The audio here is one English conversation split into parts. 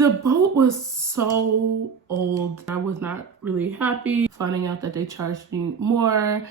The boat was so old. I was not really happy finding out that they charged me more.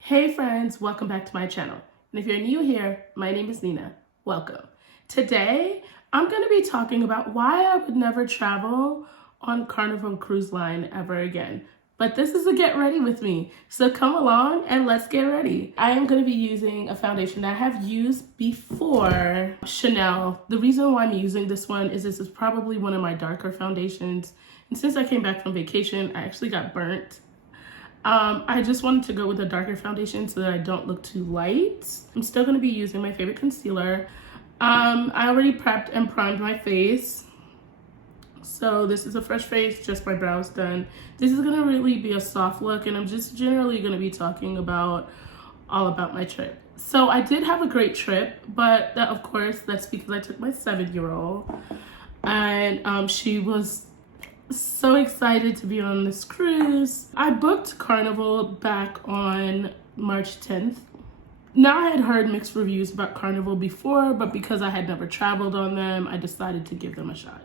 Hey friends, welcome back to my channel. And if you're new here, my name is Nina. Welcome. Today, I'm going to be talking about why I would never travel on Carnival Cruise Line ever again. But this is a get ready with me. So come along and let's get ready. I am going to be using a foundation that I have used before, Chanel. The reason why I'm using this one is this is probably one of my darker foundations. And since I came back from vacation, I actually got burnt. I just wanted to go with a darker foundation so that I don't look too light. I'm still going to be using my favorite concealer. I already prepped and primed my face. So this is a fresh face, just my brows done. This is going to really be a soft look, and I'm just generally going to be talking about all about my trip. So I did have a great trip, but that, of course, that's because I took my 7-year-old, and she was so excited to be on this cruise. I booked Carnival back on March 10th. Now, I had heard mixed reviews about Carnival before, but because I had never traveled on them, I decided to give them a shot.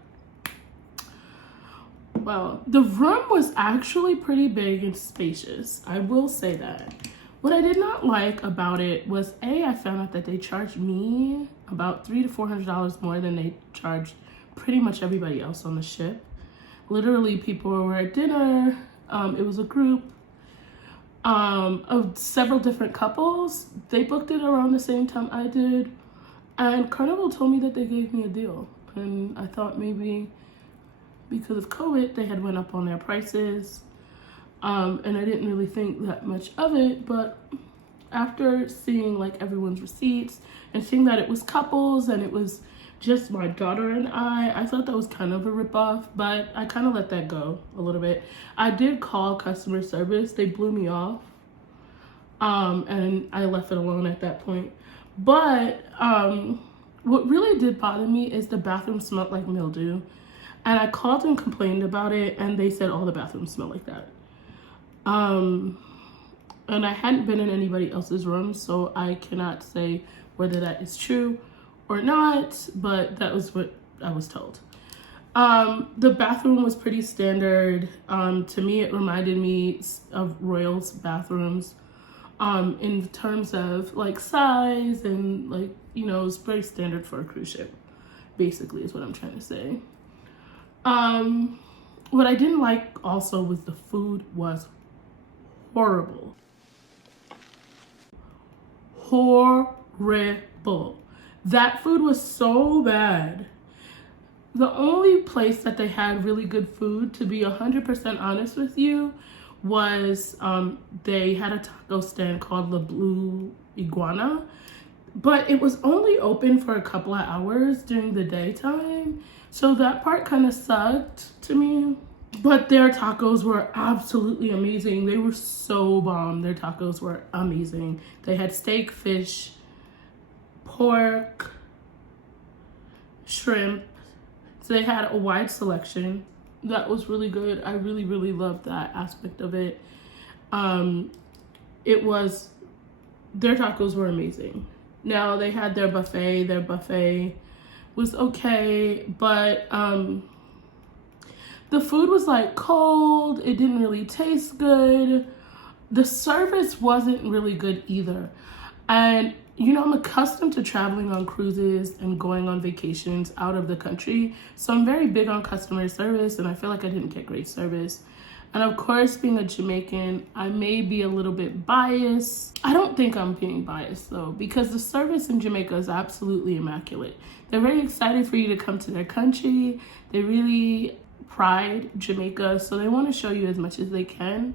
Well, the room was actually pretty big and spacious. I will say that. What I did not like about it was, I found out that they charged me about $300 to $400 more than they charged pretty much everybody else on the ship. Literally, people were at dinner. It was a group of several different couples. They booked it around the same time I did. And Carnival told me that they gave me a deal. And I thought maybe because of COVID, they had went up on their prices. And I didn't really think that much of it. But after seeing like everyone's receipts and seeing that it was couples and it was just my daughter and I thought that was kind of a ripoff, but I kind of let that go a little bit. I did call customer service. They blew me off, and I left it alone at that point. But what really did bother me is the bathroom smelled like mildew, and I called and complained about it, and they said all the bathrooms smell like that. And I hadn't been in anybody else's room, so I cannot say whether that is true or not, but that was what I was told. The bathroom was pretty standard. To me, it reminded me of Royal's bathrooms in terms of like size and like, you know, it's very standard for a cruise ship, basically is what I'm trying to say. What I didn't like also was the food was horrible. Horrible. That food was so bad. The only place that they had really good food, to be 100% honest with you, was they had a taco stand called La Blue Iguana, but it was only open for a couple of hours during the daytime, so that part kind of sucked to me. But their tacos were absolutely amazing. They were so bomb. Their tacos were amazing. They had steak, fish, pork, shrimp. So they had a wide selection. That was really good. I really, really loved that aspect of it. Their tacos were amazing. Now they had their buffet. Their buffet was okay, but the food was like cold. It didn't really taste good. The service wasn't really good either. And you know, I'm accustomed to traveling on cruises and going on vacations out of the country. So I'm very big on customer service, and I feel like I didn't get great service. And of course, being a Jamaican, I may be a little bit biased. I don't think I'm being biased though, because the service in Jamaica is absolutely immaculate. They're very excited for you to come to their country. They really pride Jamaica, so they want to show you as much as they can.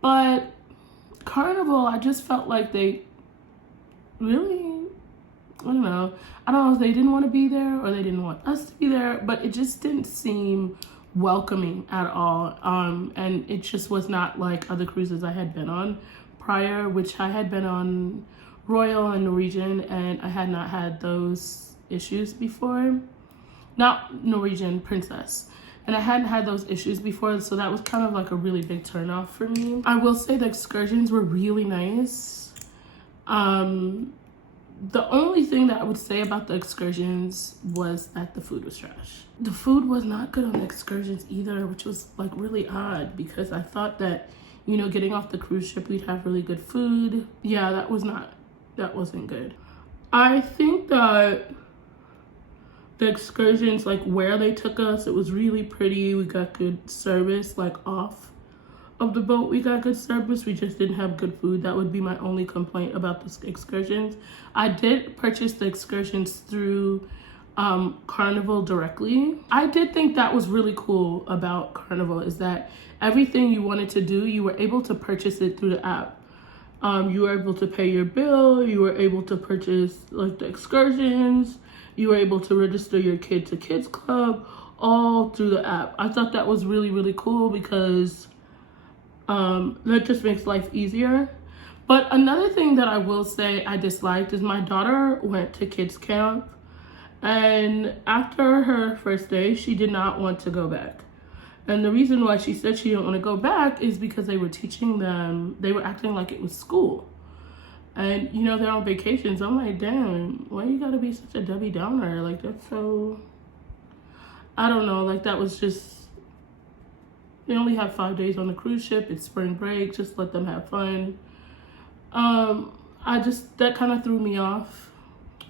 But Carnival, I just felt like they really, I don't know if they didn't want to be there or they didn't want us to be there, but it just didn't seem welcoming at all. And it just was not like other cruises I had been on prior, which I had been on Royal and Norwegian, and I had not had those issues before. Not Norwegian, Princess. And I hadn't had those issues before, so that was kind of like a really big turnoff for me. I will say the excursions were really nice. The only thing that I would say about the excursions was that the food was trash. The food was not good on the excursions either, which was like really odd because I thought that, you know, getting off the cruise ship, we'd have really good food. Yeah, that wasn't good. I think that the excursions, like where they took us, it was really pretty. We got good service, like off of the boat we got good service. We just didn't have good food. That would be my only complaint about the excursions. I did purchase the excursions through Carnival directly. I did think that was really cool about Carnival, is that everything you wanted to do, you were able to purchase it through the app. You were able to pay your bill, you were able to purchase like the excursions, you were able to register your kid to kids club, all through the app. I thought that was really, really cool because that just makes life easier. But another thing that I will say I disliked is my daughter went to kids camp, and after her first day, she did not want to go back. And the reason why she said she didn't want to go back is because they were teaching them, they were acting like it was school. And, you know, they're on vacations. I'm like, damn, why you gotta be such a Debbie Downer? Like, that's so, I don't know, like that was just, they only have 5 days on the cruise ship. It's spring break. Just let them have fun. That kind of threw me off.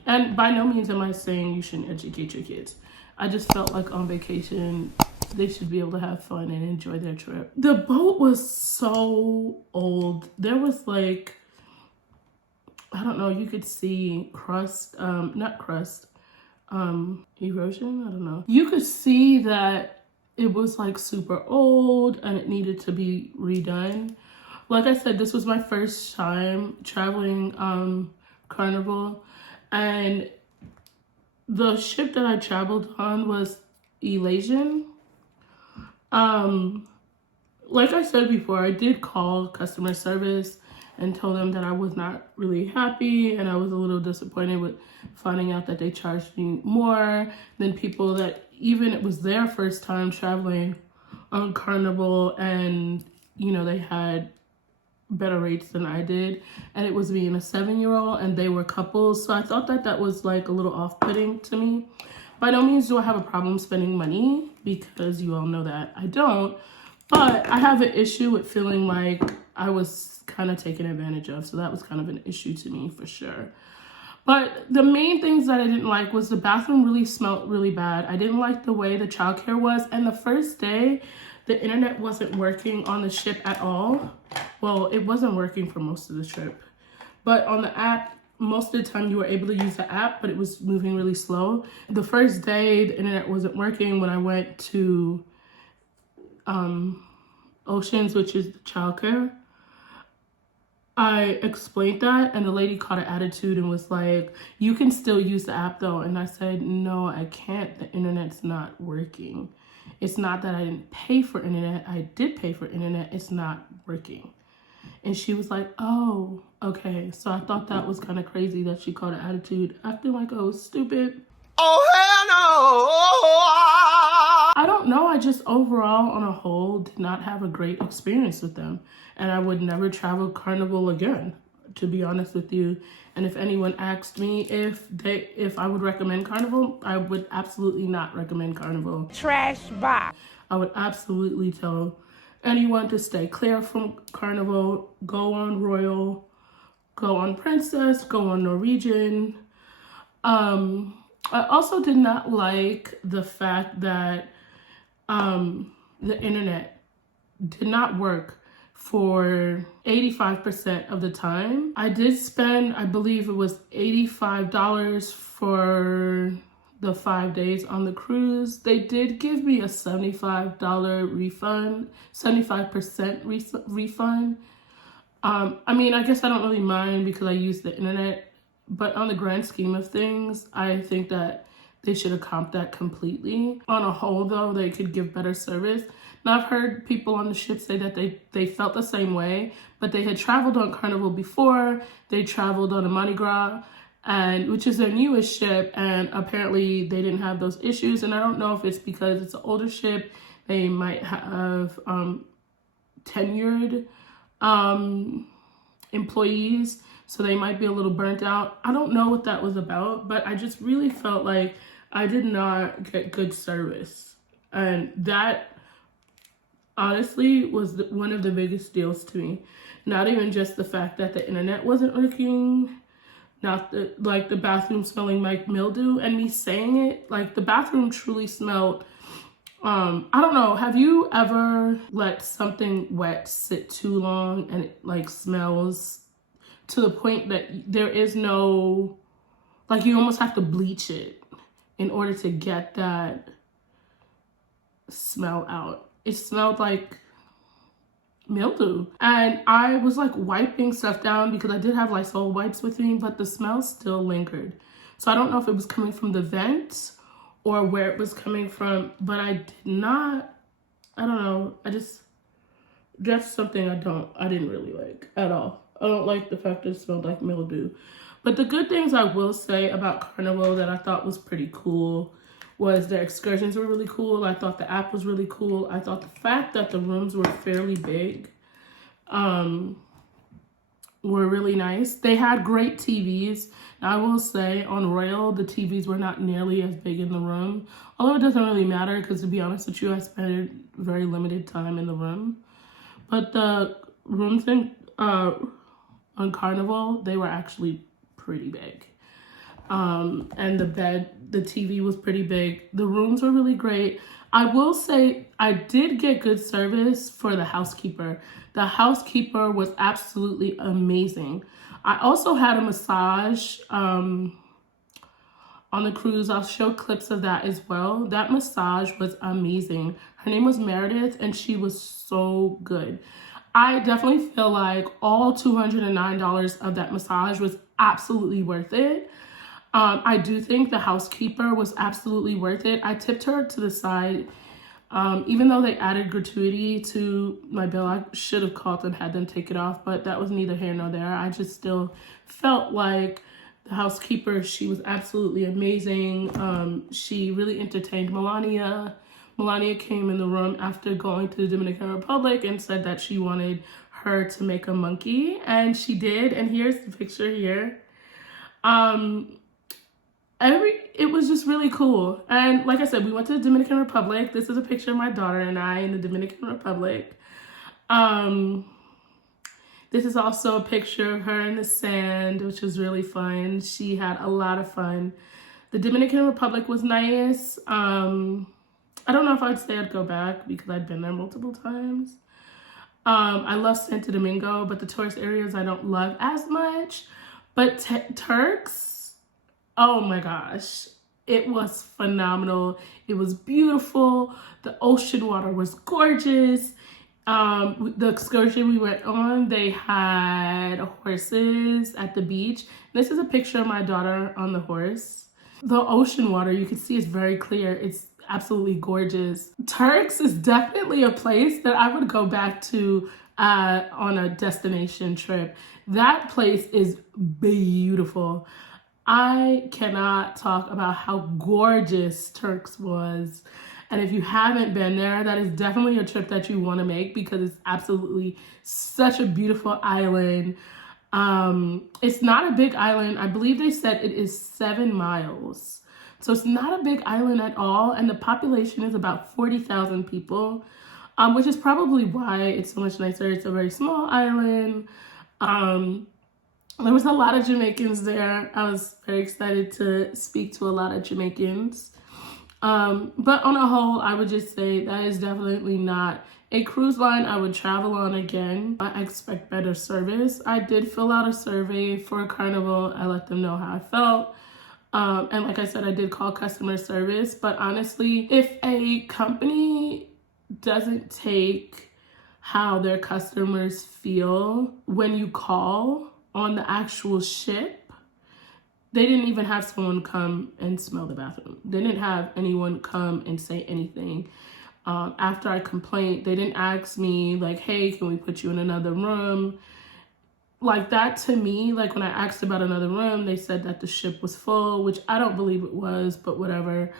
And by no means am I saying you shouldn't educate your kids. I just felt like on vacation, they should be able to have fun and enjoy their trip. The boat was so old. There was like, I don't know, you could see crust, not crust, erosion, I don't know. You could see that it was like super old and it needed to be redone. Like I said, this was my first time traveling Carnival, and the ship that I traveled on was Elation. Like I said before, I did call customer service and told them that I was not really happy and I was a little disappointed with finding out that they charged me more than people that even it was their first time traveling on Carnival, and you know, they had better rates than I did, and it was me and a 7-year-old, and they were couples. So I thought that that was like a little off-putting to me. By no means do I have a problem spending money, because you all know that I don't, but I have an issue with feeling like I was kind of taken advantage of. So that was kind of an issue to me for sure. But the main things that I didn't like was the bathroom really smelled really bad. I didn't like the way the childcare was. And the first day, the internet wasn't working on the ship at all. Well, it wasn't working for most of the trip. But on the app, most of the time you were able to use the app, but it was moving really slow. The first day, the internet wasn't working when I went to Oceans, which is the childcare. I explained that, and the lady caught an attitude and was like, you can still use the app though. And I said, no, I can't. The internet's not working. It's not that I didn't pay for internet. I did pay for internet. It's not working. And she was like, oh, okay. So I thought that was kind of crazy that she caught an attitude, acting like I was stupid. Oh, hell no! I don't know. I just overall, on a whole, did not have a great experience with them. And I would never travel Carnival again, to be honest with you. And if anyone asked me if I would recommend Carnival, I would absolutely not recommend Carnival. Trash box. I would absolutely tell anyone to stay clear from Carnival. Go on Royal, go on Princess, go on Norwegian. I also did not like the fact that the internet did not work for 85% of the time. I did spend, I believe it was $85 for the 5 days on the cruise. They did give me a $75 refund, 75% refund. I mean, I guess I don't really mind because I use the internet, but on the grand scheme of things, I think that they should have comped that completely. On a whole though, they could give better service. Now, I've heard people on the ship say that they felt the same way, but they had traveled on Carnival before, they traveled on a Mardi Gras, and which is their newest ship, and apparently they didn't have those issues. And I don't know if it's because it's an older ship, they might have tenured employees, so they might be a little burnt out. I don't know what that was about, but I just really felt like I did not get good service, and that honestly was one of the biggest deals to me. Not even just the fact that the internet wasn't working, not the bathroom smelling like mildew, and me saying it, like the bathroom truly smelled. I don't know, have you ever let something wet sit too long and it like smells to the point that there is no, like you almost have to bleach it in order to get that smell out? It smelled like mildew. And I was like wiping stuff down because I did have Lysol wipes with me, but the smell still lingered. So I don't know if it was coming from the vent or where it was coming from, but I don't know. That's something I didn't really like at all. I don't like the fact that it smelled like mildew. But the good things I will say about Carnival that I thought was pretty cool was their excursions were really cool. I thought the app was really cool. I thought the fact that the rooms were fairly big were really nice. They had great TVs. Now, I will say on Royal, the TVs were not nearly as big in the room. Although it doesn't really matter because, to be honest with you, I spent very limited time in the room. But the rooms on Carnival, they were actually pretty big. And the TV was pretty big. The rooms were really great. I will say I did get good service for the housekeeper. The housekeeper was absolutely amazing. I also had a massage on the cruise. I'll show clips of that as well. That massage was amazing. Her name was Meredith, and she was so good. I definitely feel like all $209 of that massage was absolutely worth it. I do think the housekeeper was absolutely worth it. I tipped her to the side. Even though they added gratuity to my bill, I should have called and had them take it off, but that was neither here nor there. I just still felt like the housekeeper, she was absolutely amazing. She really entertained Melania. Melania came in the room after going to the Dominican Republic and said that she wanted her to make a monkey, and she did. And here's the picture here. It was just really cool. And like I said, we went to the Dominican Republic. This is a picture of my daughter and I in the Dominican Republic. This is also a picture of her in the sand, which was really fun. She had a lot of fun. The Dominican Republic was nice. I don't know if I'd say I'd go back because I'd been there multiple times. I love Santo Domingo, but the tourist areas I don't love as much. But Turks, oh my gosh, it was phenomenal. It was beautiful. The ocean water was gorgeous. The excursion we went on, they had horses at the beach. This is a picture of my daughter on the horse. The ocean water, you can see, is very clear. It's absolutely gorgeous. Turks is definitely a place that I would go back to on a destination trip. That place is beautiful. I cannot talk about how gorgeous Turks was. And if you haven't been there, that is definitely a trip that you want to make because it's absolutely such a beautiful island. It's not a big island. I believe they said it is 7 miles. So it's not a big island at all. And the population is about 40,000 people, which is probably why it's so much nicer. It's a very small island. There was a lot of Jamaicans there. I was very excited to speak to a lot of Jamaicans. But on a whole, I would just say that is definitely not a cruise line I would travel on again. I expect better service. I did fill out a survey for Carnival. I let them know how I felt. And like I said, I did call customer service. But honestly, if a company doesn't take how their customers feel when you call on the actual ship, they didn't even have someone come and smell the bathroom. They didn't have anyone come and say anything. After I complained, they didn't ask me like, hey, can we put you in another room? like that to me, like when I asked about another room, they said that the ship was full, which I don't believe it was, but whatever.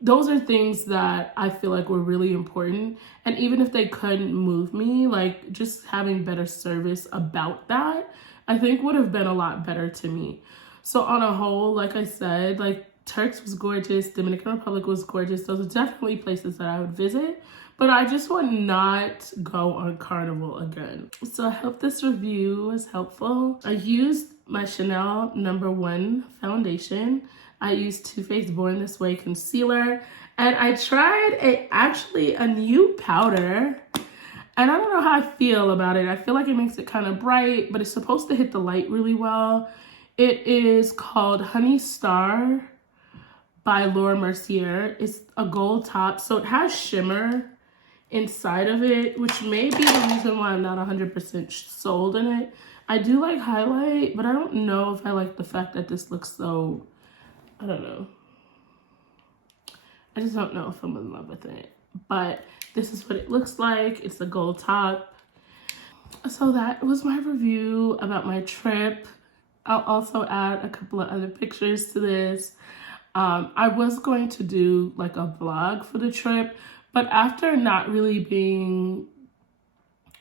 Those are things that I feel like were really important. And even if they couldn't move me, like just having better service about that, I think would have been a lot better to me. So on a whole, like I said, like Turks was gorgeous, Dominican Republic was gorgeous. Those are definitely places that I would visit, but I just would not go on Carnival again. So I hope this review was helpful. I used my Chanel No. 1 foundation. I used Too Faced Born This Way concealer, and I tried actually a new powder, and I don't know how I feel about it. I feel like it makes it kind of bright, but it's supposed to hit the light really well. It is called Honeystar by Laura Mercier. It's a gold top, so it has shimmer inside of it, which may be the reason why I'm not 100% sold in it. I do like highlight, but I don't know if I like the fact that this looks so, I don't know. I just don't know if I'm in love with it. But this is what it looks like. It's a gold top. So that was my review about my trip. I'll also add a couple of other pictures to this. I was going to do like a vlog for the trip, but after not really being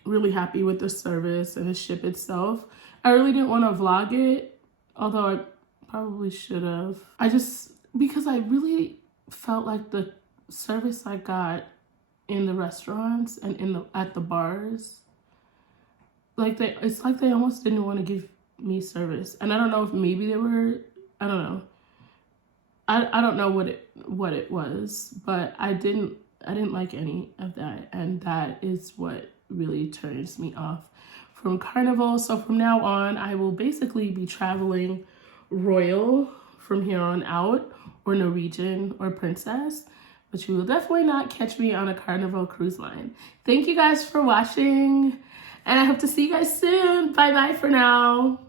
really happy with the service and the ship itself, I really didn't want to vlog it, although I probably should have. Because I really felt like the service I got in the restaurants and at the bars, like it's like they almost didn't want to give me service. And I don't know if maybe they were, I don't know. I don't know what it was, but I didn't like any of that, and that is what really turns me off from Carnival. So from now on, I will basically be traveling Royal from here on out, or Norwegian or Princess, but you will definitely not catch me on a Carnival cruise line. Thank you guys for watching, and I hope to see you guys soon. Bye bye for now.